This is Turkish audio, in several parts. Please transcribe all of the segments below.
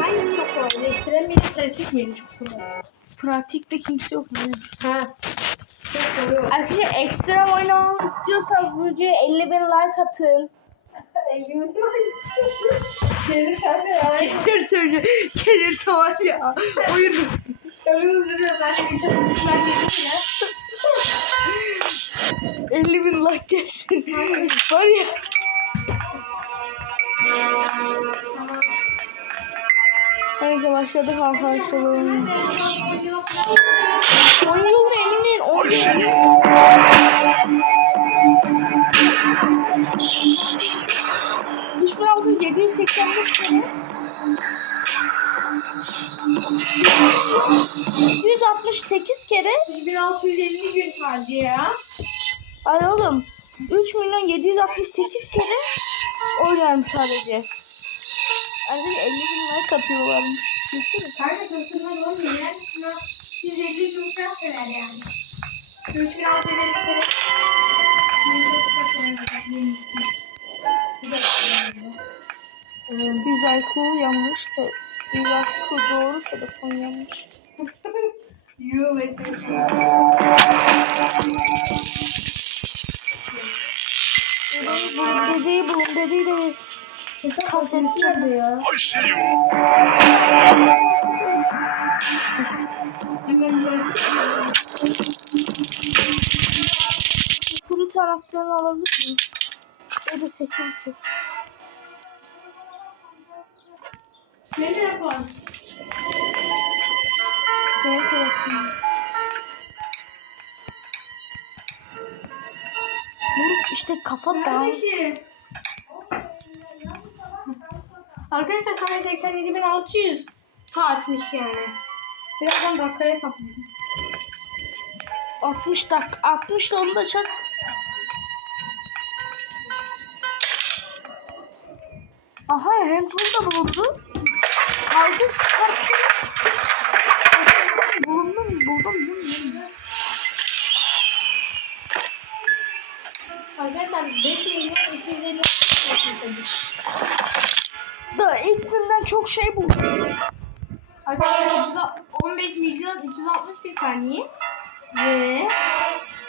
Hangisi çok kolay? Miydi, pratik miydi çok kolay? Pratikte kimse yok mu? Ha. Çok kolay. Arkadaşlar ekstrem oynamamı istiyorsanız bu videoya 50 bin like atın. Elimi Gelir kanka ya. Gelir söyle. Gelirse var ya. Oyun. Çok üzülüyor zaten güzel bir ya. 50 bin like gelsin. var ya. Başladık arkadaşlar. 10 yılda emin değil. 10 yıl. Düşman altı 785 kere. 168 kere. 1650 gün sadece ya. Ay oğlum. 3 milyon 768 kere oynarım sadece. Artık 50 bin like atıyorlarmış. Kanka olmuyor yani. Şuna 150 gün falan sever yani. 3650 kere. Bir IQ yanlış. te- Bir IQ doğru telefon yanlış. Bulun, dedeyi bulun, dedeyi de Nerede ya? I see you. Hemen security anahtarını alabilir miyim? Ya da security. Ne telefon? Senin telefonun. İşte kafa. Kardeşim. Arkadaşlar an 87.600 saatmiş yani. Birazdan dakikaya saplayacağım. 60 dakika. 60 da onu da çak. Aha handball da bulundu. Kaldı Spark. Bulundum, buldum, buldum. Arkadaşlar 5 milyon 250 Da ilk günden çok şey buldum. Arkadaşlar 15 milyon 360 bir saniye. Ve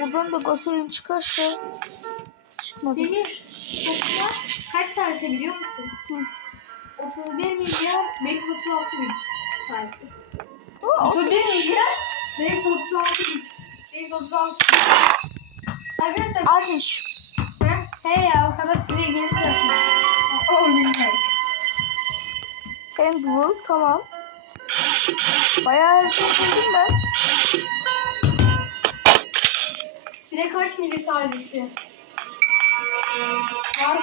Buradan da gasolin çıkarsa çıkmadı. Semih toplam kaç saate biliyor musun? Hı. 31 milyar 536 bin. Aa, 31 milyar 536 bin. 536 bin. Arkadaşlar Ateş. Ha? He ya o kadar süre gelirse. O bilmiyorum. Handball tamam. Bayağı her şey buldum ben. Bir de kaç milisanesi? Var mı?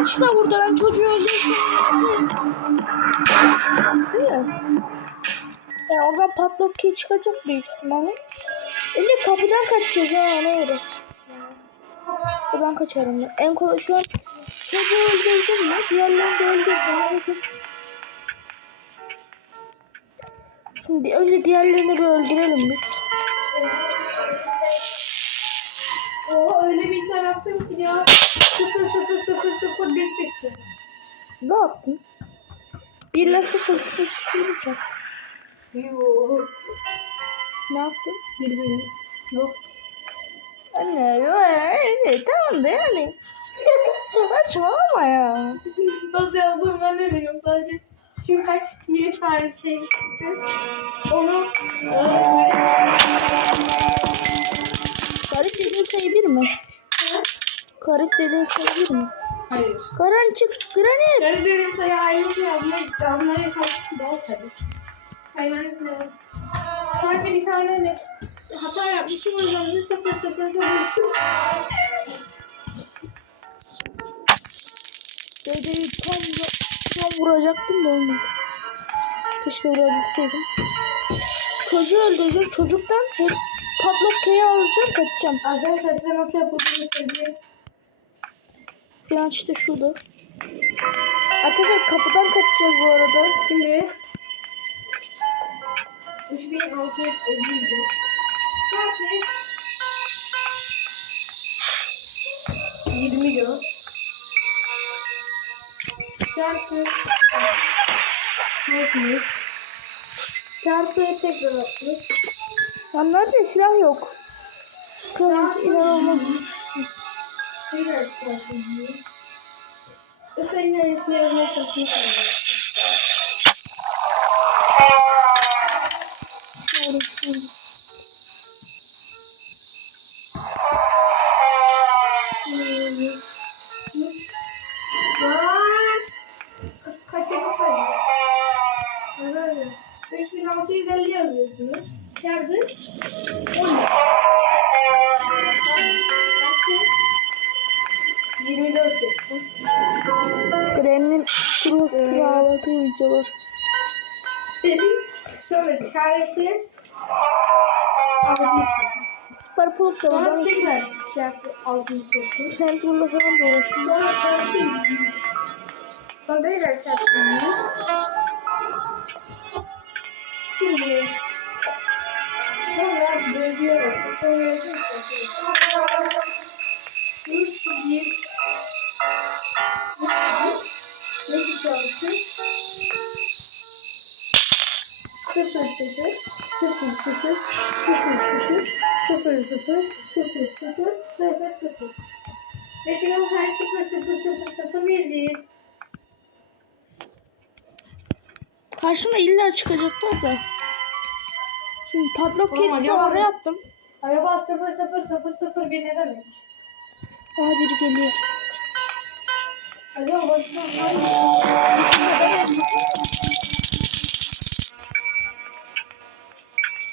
Aç burada ben çocuğu öldürdüm. Değil mi? Yani oradan patlok ki çıkacak büyük ihtimalle. Öyle kapıdan kaçacağız ha ona göre. Buradan kaçarım ben. En kolay şu an çocuğu öldürdüm ya. Diğerlerini de öldürdüm. Şimdi önce diğerlerini bir öldürelim biz. Oha öyle bir işlem yaptım ki ya. 0, 0, 0, 0, 1 çıktı. Ne yaptın? 1 ile 0 0 0 yapacak. Yoo. Ne yaptın? Birbirini. Yok. Anne öyle tamam da yani. Saçmalama ya. Nasıl yaptım ben de bilmiyorum. Sadece Çünkü kaç milis var şey. Onu onu Garip dediğin sayı bir mi? Garip dediğin sayı bir mi? Hayır. Karan çık. Granit. Yarı benim sayı ayrı bir almayı almayı sayısı da tabii. Saymanız lazım. Sadece bir tane mi? Hata yapmışım o zaman da sıfır sıfır sıfır. Dedeyi tam, tam vuracaktım da olmadı. Keşke vurabilseydim. Çocuğu öldüreceğim. Çocuktan hep padlock key'i alacağım kaçacağım. Arkadaşlar size nasıl yapıldığını söyleyeyim. Falan işte şurada. Arkadaşlar kapıdan kaçacağız bu arada. Şimdi 3650 idi. Çarpı 20 diyor. Çarpı Çarpı Çarpı tekrar atmış. Nerede silah yok. Silah inanılmaz. Yazmaya çalışmış. Lan! Kaç yapayım? Böyle. 3650 yazıyorsunuz. Çarpı 10. Granny'nin sıra sıra ağladığı videolar. Sonra çarpı Süper Pulp da var. Ben tekrar çarpı 68. Central'la falan da uğraştım. Sonra 100. Sonra tekrar çarpı 100. Şimdi sonra bölgeye basın. Sonra yazın 0, 0, 0, 0, 0, 0, 0, 0, 0, 0, 0, 0, 0. Ve sayı 0, 0, 0, 0, 1 değil. Karşıma illa çıkacaklar da. Şimdi padlock kedisi acaba- oraya attım. Acaba 0, 0, 0, 0, 1 ne demek? Aa biri geliyor. Acaba başına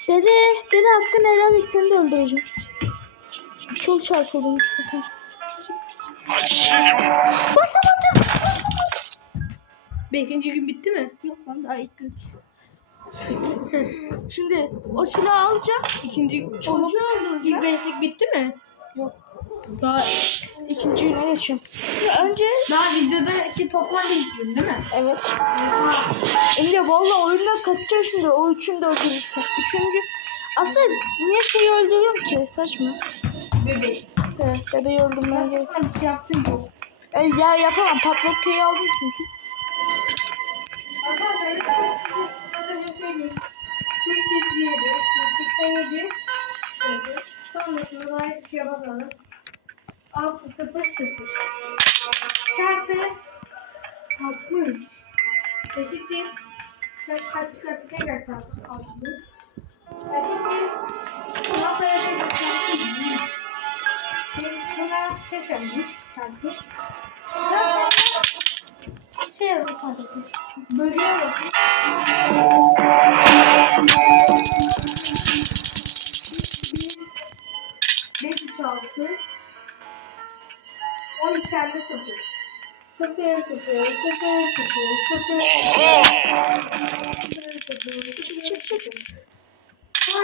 Dede, dede hakkını helal et seni de öldüreceğim. Çok çarpıldım zaten. Basamadım. Beşinci gün bitti mi? Yok lan daha ilk gün. Şimdi o silahı alacağım. İkinci Çocuğu öldüreceğim. İlk beşlik bitti mi? Yok. Daha İkinci güne geçiyorum. Önce daha videoda iki toplam ilk gün değil mi? evet. Emre valla oyundan kaçacağım şimdi. O üçün dördüncüsü. Üçüncü. Aslında niye şeyi öldürüyorum ki? Saçma. Bebeği. Evet, bebeği öldürmeye gerek. Bir şey yaptım yok. E, ya yapamam. Patlak köyü aldım çünkü. Arkadaşlar kısaca söyleyeyim. 87, 87 yazıyor. Sonrasında daha hiçbir şey yapamadım. 6, 0, 0. Çarpı 60. Eşittir. Çarpı kaç çarpı tekrar çarpı 60. Eşittir. Sonra tekrar çarpı 100. Sonra tekrar 100 çarpı. Sonra şey yazın sadece. Bakın. Beş altı. On iki tane sıfır. Sıfır sıfır sıfır sıfır sıfır sıfır sıfır.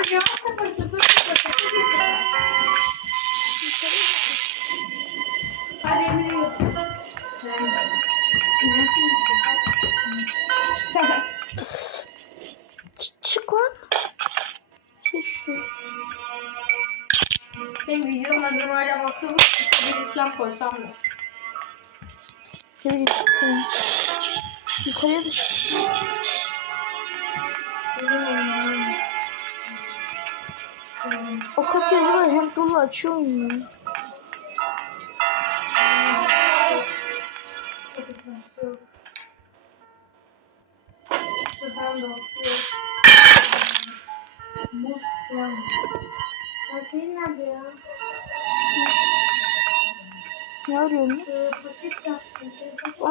Cevap sıfır sıfır sıfır sıfır İslam koysam mı? Geri git. Yukarıya çık. O kapıyı acaba handball'la açıyor muyum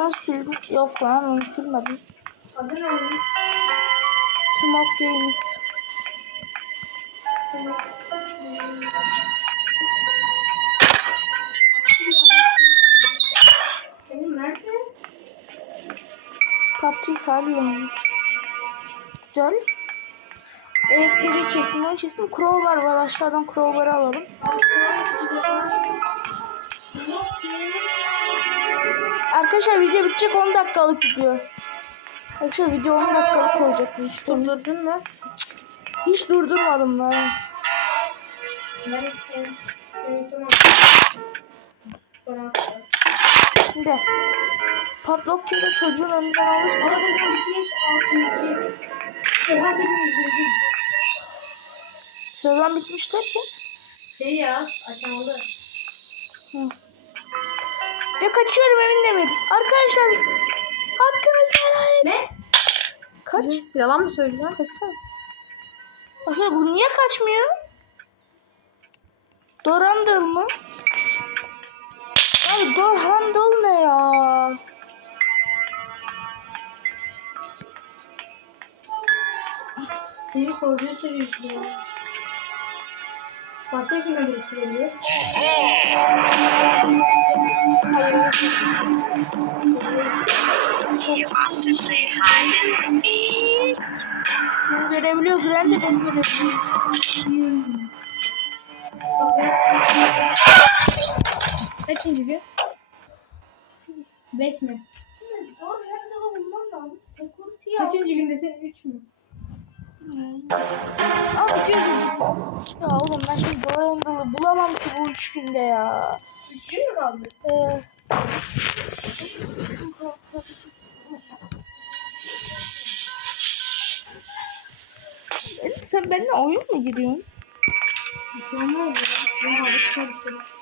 Onu sildim. Yok lan onu silmedim. Adı ne onun? Smoke Games. Benim nerede? PUBG sarıyorum. Güzel. Elektriği kestim. Onu kestim. Crowbar var. Aşağıdan crowbar'ı alalım. Arkadaşlar video bitecek 10 dakikalık video. Arkadaşlar video 10 dakikalık olacak. Hiç durdurdun mu? Hiç durdurmadım ben. Şimdi Padlock gibi çocuğun önünden Ama alırsan sezon bitmiş 6. Oha senin izlediğin. sezon bitmiştir ki. Şey ya aşamalı. Hı. Ve kaçıyorum emin demir. Arkadaşlar hakkınızı helal edin. Ne? Kaç? Yalan mı söylüyorsun? Kaçsana. Bakın bu niye kaçmıyor? Dorandel mı? Abi Dorhandel ne ya? Seni koruyor seviyorsun ya. Başka kime biriktirebilir? Do you want to play hide and seek? Bunu görebiliyor. Gren de beni görebiliyor. Kaçıncı gün? Beş mi? Dorhandel'ı bulmam lazım. Security Kaçıncı gündesin? Üç mü? Abi gözüm. Ya oğlum ben şimdi Dorhandel'ı bulamam ki bu üç günde ya. Üç gün mü kaldı? Ee, sen benimle oyun mu giriyorsun? Mükemmel ya. Ne harika bir şey.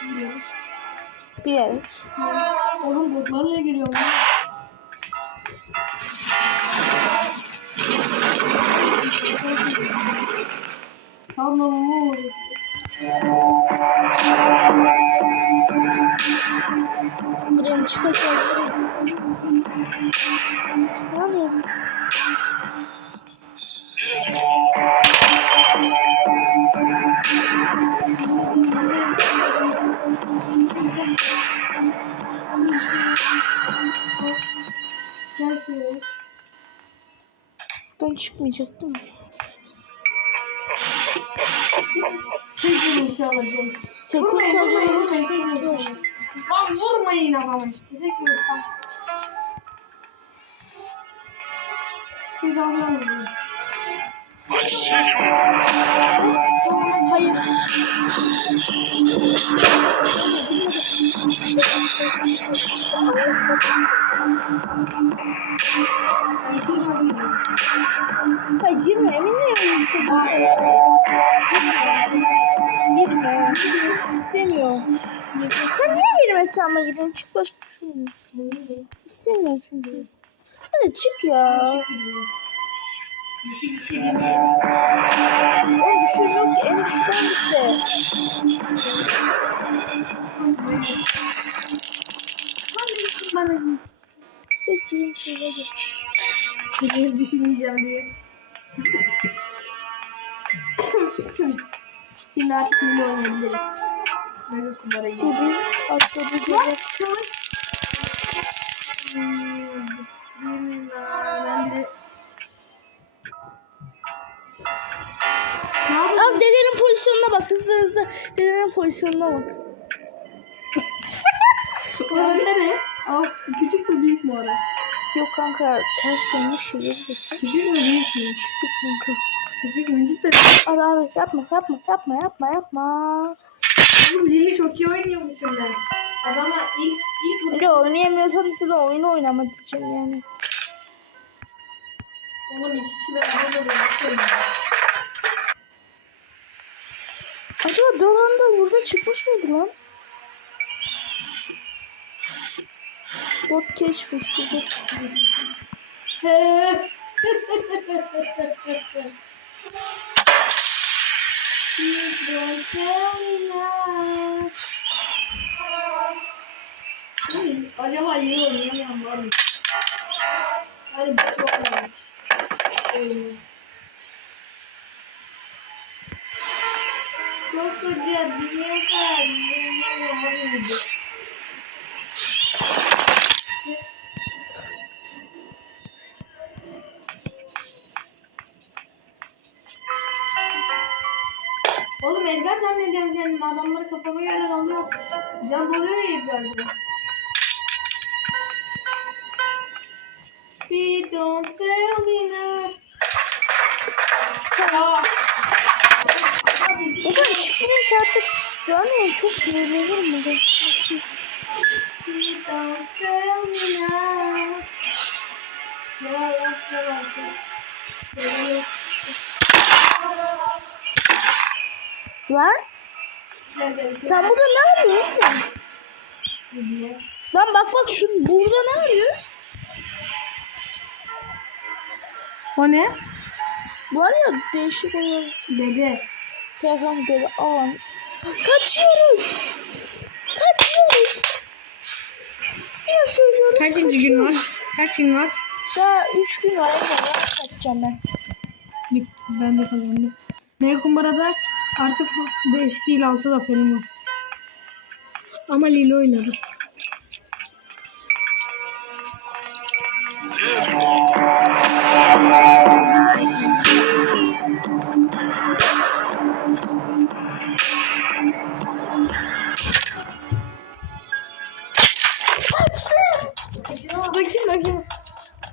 Diyor. Bilerek. Oğlum botlarla giriyor lan. Salmamamı uğradı. Gren çıkacak. Ne oluyor? Buradan çıkmayacak değil mi? Tek yumurta alacağım. Vurmayın, acaba vurmayın, yumurta alacağım. Lan vurmayın adamı işte. Tek yumurta. Siz alıyorsunuz. Hayır. Ben değilim. Hayır girme emin değilim. Girme. İstemiyorum. Sen niye benim hesabıma gidiyorsun? Çık başka bir şey mi? İstemiyorum çünkü. Hadi çık ya. En düşük yok ki. En düşük hangisi? Bana Kesin şöyle. seni düşünmeyeceğim diye. Şimdi artık yine oynayabilirim. Mega kumara gidiyor. Dedi. Atladı dedi. Hmm, bak. Hızlı hızlı. Dedenin pozisyonuna bak. Orada nere? Aa, küçük mü büyük mü orada? Yok kanka ters ya. gerizekalı. Küçük mü büyük mü? Küçük kanka. Küçük mü cidden? Abi abi yapma yapma yapma yapma yapma. Oğlum Lili çok iyi oynuyormuşum ben. Adama ilk ilk Öyle oynayamıyorsan size oyunu oynama diyeceğim yani. Oğlum iki kişi beraber de oynuyor. Acaba Dolan da burada çıkmış mıydı lan? Bot geçmiş burada. Acaba yeni oynayamayan var mı? Hani bu çok yanlış. Oğlum Edgar zannediyorum kendimi. Adamları kafama yerden alıyor. Can doluyor ya Edgar'da. We don't fail me Çıkmıyorsa artık yani çok sinirlenirim ya. Lan sen burada ne arıyorsun? Lan bak bak şu burada ne arıyor? O ne? Var ya değişik olarak. Dede. Dedi alan. Kaçıyoruz. Kaçıyoruz. Yine söylüyorum. Kaçıncı gün var? Kaç gün var? Daha 3 gün var. Emre. Kaçacağım ben. Bitti. Ben de kazandım. Mega kumbarada artık 5 değil 6 zaferim var. Ama Lilo oynadı.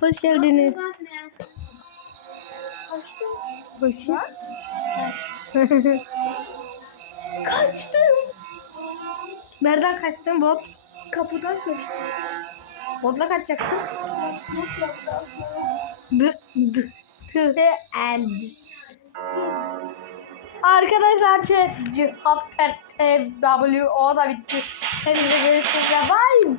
Hoş geldiniz. Bakayım. Kaçtım. Nereden kaçtın bot? Kapıdan kaçtım. Botla kaçacaksın. The, the, the end. Arkadaşlar chat Cihapter TW o da bitti. Hepinize görüşürüz. Bye bye.